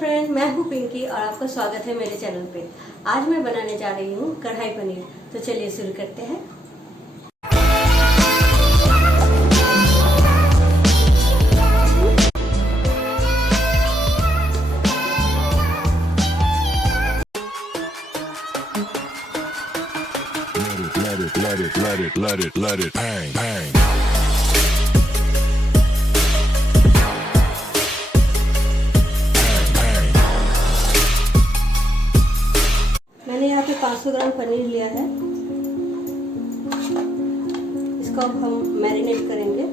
Friend, मैं हूँ पिंकी और आपका स्वागत है मेरे चैनल पे। आज मैं बनाने जा रही हूँ कढ़ाई पनीर। तो चलिए शुरू करते हैं। Let it bang, bang. मैंने यहाँ पे 500 ग्राम पनीर लिया है। इसको अब हम मैरिनेट करेंगे।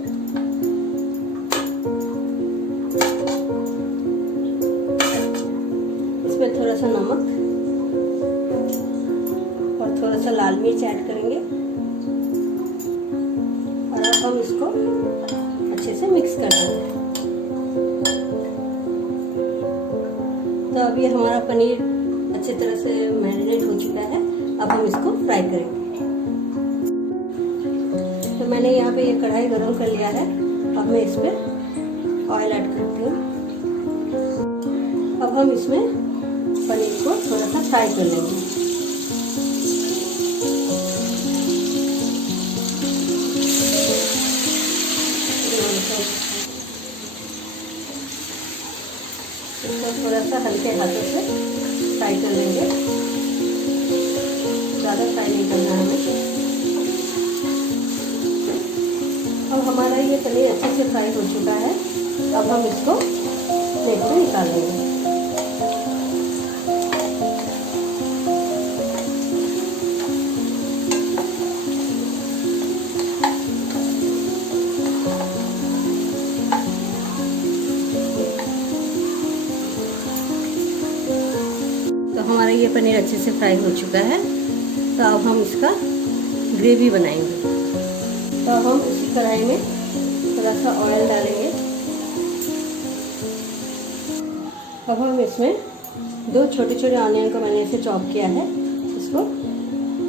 इसमें थोड़ा सा नमक और थोड़ा सा लाल मिर्च ऐड करेंगे और अब हम इसको अच्छे से मिक्स कर देंगे। तो अब ये हमारा पनीर अच्छी तरह से मैरिनेट हो चुका है। अब हम इसको फ्राई करेंगे। तो मैंने यहाँ पे ये कढ़ाई गरम कर लिया है। अब मैं इस पर ऑयल ऐड करती हूँ। अब हम इसमें पनीर को थोड़ा सा फ्राई कर लेंगे। इसको थोड़ा सा हल्के हाथों से फ्राई कर लेंगे। ज़्यादा फ्राई नहीं करना है हमें। अब हमारा ये पनीर अच्छे से फ्राई हो चुका है। अब हम इसको प्लेट में निकाल लेंगे। तो हमारा ये पनीर अच्छे से फ्राई हो चुका है। तो अब हम इसका ग्रेवी बनाएंगे। तो अब हम उसी कढ़ाई में थोड़ा सा ऑयल डालेंगे। अब हम इसमें 2 छोटे छोटे ऑनियन को मैंने इसे चॉप किया है, इसको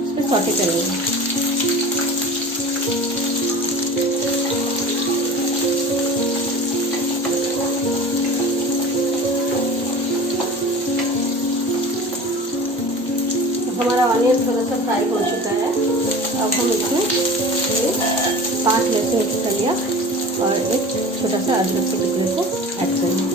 इसमें सौटे करेंगे। हमारा ऑनियन थोड़ा सा फ्राई हो चुका है। अब हम इसमें 5 लहसुन की कलियाँ और एक छोटा सा अदरक के टुकड़े को ऐड करेंगे।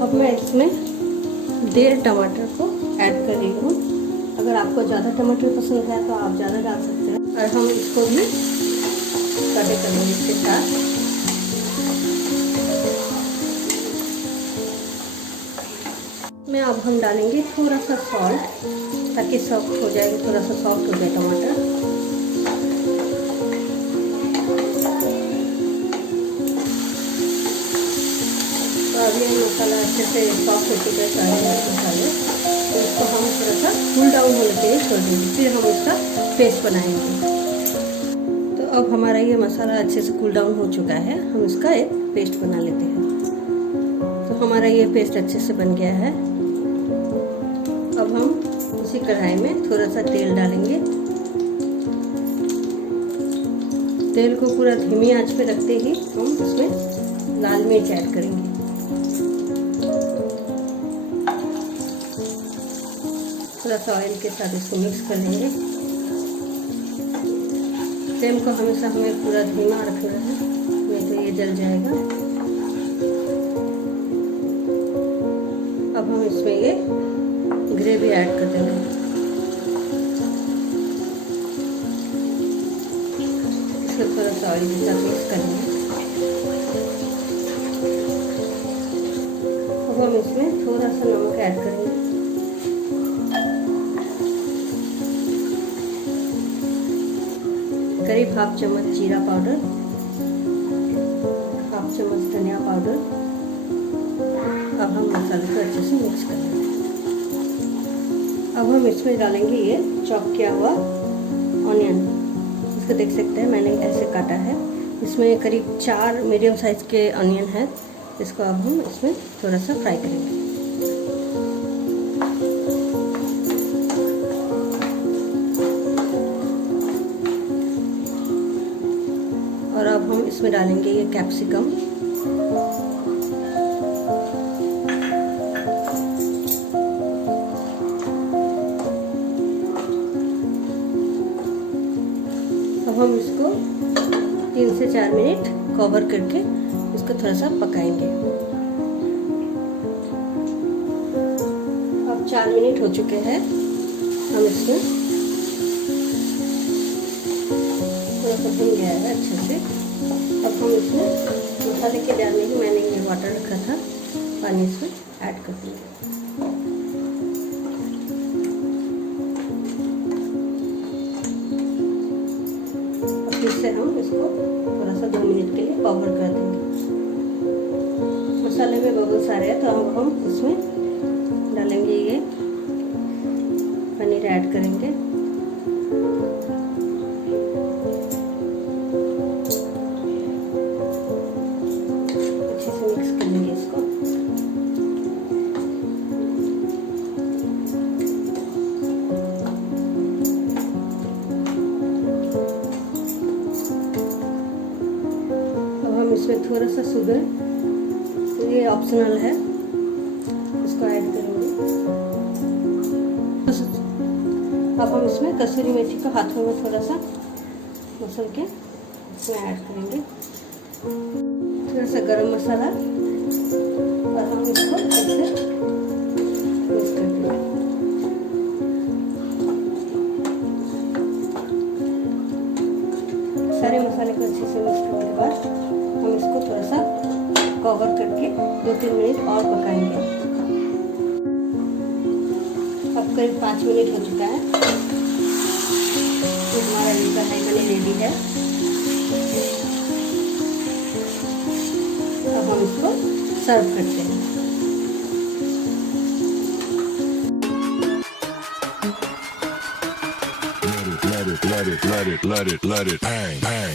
अब मैं इसमें 1.5 टमाटर को ऐड कर रही हूँ। अगर आपको ज़्यादा टमाटर पसंद है तो आप ज़्यादा डाल सकते हैं। और हम इसको भी कटे करेंगे इसके साथ। में अब हम डालेंगे थोड़ा सा सॉल्ट, ताकि सॉफ्ट हो जाए, थोड़ा सा सॉफ्ट हो जाए टमाटर। तो अभी ये मसाला अच्छे से सॉफ्ट हो चुका है, सारे मसाले। तो इसको हम थोड़ा सा कूल डाउन होने के लिए छोड़ देंगे, फिर हम इसका पेस्ट बनाएंगे। तो अब हमारा ये मसाला अच्छे से कूल डाउन हो चुका है। हम इसका एक पेस्ट बना लेते हैं। तो हमारा ये पेस्ट अच्छे से बन गया है। अब हम उसी कढ़ाई में थोड़ा सा तेल डालेंगे। तेल को पूरा धीमी आंच पे रखते ही हम उसमें लाल मिर्च ऐड करेंगे। थोड़ा सा ऑयल के साथ इसको मिक्स कर लेंगे। फ्लेम को हमेशा हमें पूरा धीमा रखना है, नहीं तो ये जल जाएगा। अब हम इसमें ये ग्रेवी ऐड कर देंगे। इसको थोड़ा सा ऑयल के साथ मिक्स करेंगे। अब हम इसमें थोड़ा सा नमक ऐड करेंगे। करीब हाफ चम्मच जीरा पाउडर, हाफ चम्मच धनिया पाउडर। अब हम मसाले को अच्छे से मिक्स करेंगे। अब हम इसमें डालेंगे ये चॉप किया हुआ ऑनियन। इसको देख सकते हैं मैंने ऐसे काटा है। इसमें करीब 4 मीडियम साइज़ के ऑनियन है। इसको अब हम इसमें थोड़ा सा फ्राई करेंगे। और अब हम इसमें डालेंगे ये कैप्सिकम। अब हम इसको 3 से 4 मिनट कवर करके इसको थोड़ा सा पकाएंगे। अब 4 मिनट हो चुके हैं। हम इसमें थोड़ा सा भून गया है अच्छे से। अब हम इसमें मसाले के डालने की मैंने ये वाटर रखा था, पानी इसमें ऐड कर देंगे। फिर से हम इसको थोड़ा सा 2 मिनट के लिए कवर कर देंगे। मसाले में बबल्स आ रहे हैं तो अब हम इसमें डालेंगे ये पनीर ऐड करेंगे। अच्छे से मिक्स कर लेंगे इसको। इसमें थोड़ा सा शुगर, तो ये ऑप्शनल है, इसको ऐड करेंगे। अब हम इसमें कसूरी मेथी को हाथों में थोड़ा सा मसल के इसमें ऐड करेंगे। थोड़ा सा गरम मसाला, और हम इसको अच्छे से मिक्स कर देंगे। सारे मसाले को अच्छे से मिक्स करने के बाद हम इसको थोड़ा सा कवर करके 2-3 मिनट और पकाएंगे। अब करीब 5 मिनट हो चुका है, तो हमारा कढ़ाई पनीर रेडी है। अब हम इसको सर्व करते हैं। Let it bang, bang.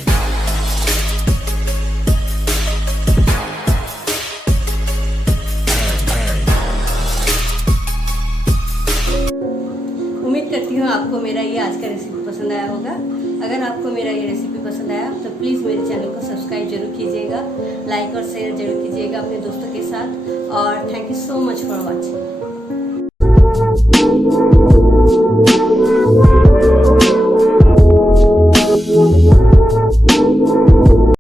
उम्मीद करती हूँ आपको मेरा ये आज का रेसिपी पसंद आया होगा। अगर आपको मेरा ये रेसिपी पसंद आया तो प्लीज़ मेरे चैनल को सब्सक्राइब जरूर कीजिएगा, लाइक और शेयर जरूर कीजिएगा अपने दोस्तों के साथ। और thank you so much for watching.